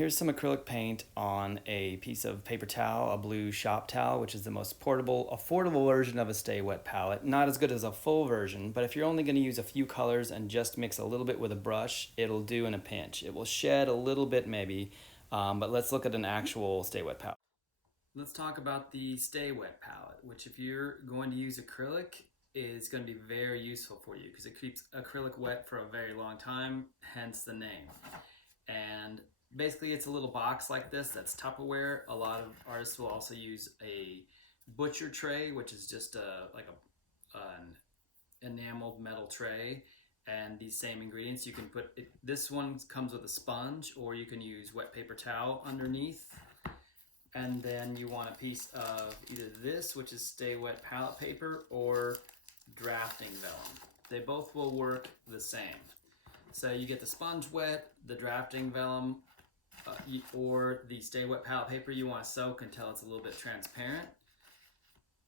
Here's some acrylic paint on a piece of paper towel, a blue shop towel, which is the most portable, affordable version of a Stay Wet palette. Not as good as a full version, but if you're only going to use a few colors and just mix a little bit with a brush, it'll do in a pinch. It will shed a little bit maybe, but let's look at an actual Stay Wet palette. Let's talk about the Stay Wet palette, which if you're going to use acrylic, is going to be very useful for you because it keeps acrylic wet for a very long time, hence the name. And basically it's a little box like this that's Tupperware. A lot of artists will also use a butcher tray, which is just an enameled metal tray, and these same ingredients. You can put it, this one comes with a sponge, or you can use wet paper towel underneath. And then you want a piece of either this, which is Stay Wet palette paper, or drafting vellum. They both will work the same. So you get the sponge wet, the drafting vellum, or the Stay Wet palette paper you want to soak until it's a little bit transparent.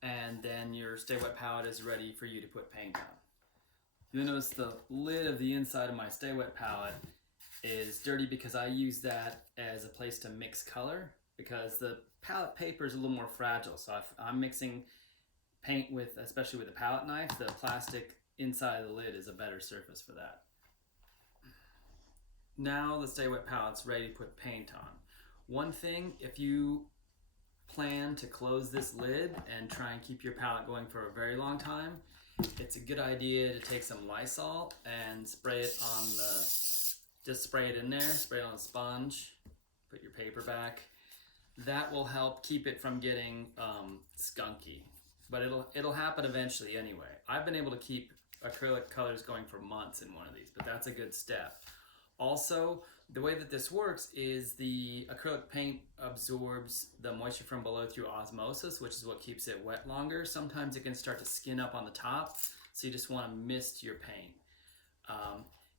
And then your Stay Wet palette is ready for you to put paint on. You'll notice the lid of the inside of my Stay Wet palette is dirty because I use that as a place to mix color, because the palette paper is a little more fragile. So if I'm mixing paint with, especially with a palette knife, the plastic inside of the lid is a better surface for that. Now the Stay Wet palette's ready to put paint on. One thing, if you plan to close this lid and try and keep your palette going for a very long time, it's a good idea to take some Lysol and spray it on the, just spray it in there, spray it on the sponge, put your paper back. That will help keep it from getting skunky, but it'll happen eventually anyway. I've been able to keep acrylic colors going for months in one of these, but that's a good step. Also, the way that this works is the acrylic paint absorbs the moisture from below through osmosis, which is what keeps it wet longer. Sometimes it can start to skin up on the top, so you just want to mist your paint.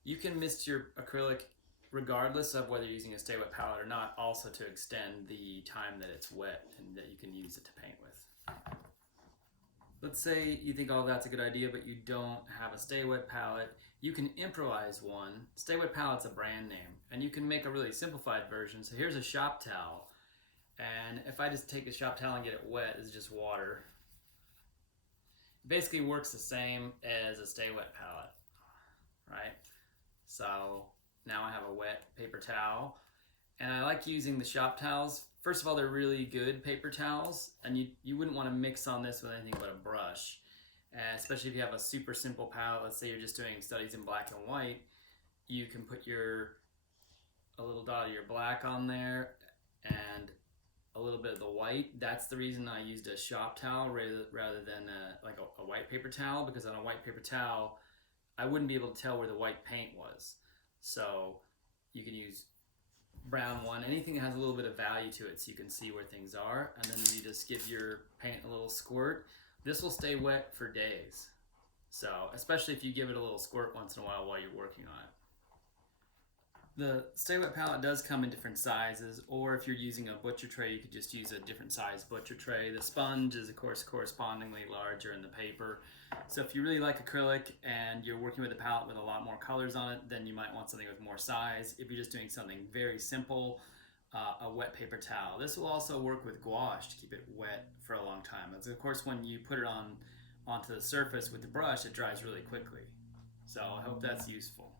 You can mist your acrylic regardless of whether you're using a Stay Wet palette or not, also to extend the time that it's wet and that you can use it to paint with. Let's say you think, oh, that's a good idea, but you don't have a Stay Wet palette. You can improvise one. Stay Wet palette's a brand name, and you can make a really simplified version. So here's a shop towel, and if I just take the shop towel and get it wet, it's just water. It basically works the same as a Stay Wet palette, right? So now I have a wet paper towel, and I like using the shop towels. First of all, they're really good paper towels, and you wouldn't want to mix on this with anything but a brush, especially if you have a super simple palette. Let's say you're just doing studies in black and white. You can put a little dot of your black on there and a little bit of the white. That's the reason I used a shop towel rather than a white paper towel, because on a white paper towel, I wouldn't be able to tell where the white paint was. So you can use brown one, anything that has a little bit of value to it so you can see where things are, and then you just give your paint a little squirt. This will stay wet for days, so especially if you give it a little squirt once in a while you're working on it. The Stay Wet palette does come in different sizes, or if you're using a butcher tray, you could just use a different size butcher tray. The sponge is of course correspondingly larger in the paper. So if you really like acrylic and you're working with a palette with a lot more colors on it, then you might want something with more size. If you're just doing something very simple, a wet paper towel. This will also work with gouache to keep it wet for a long time. As of course, when you put it onto the surface with the brush, it dries really quickly. So I hope that's useful.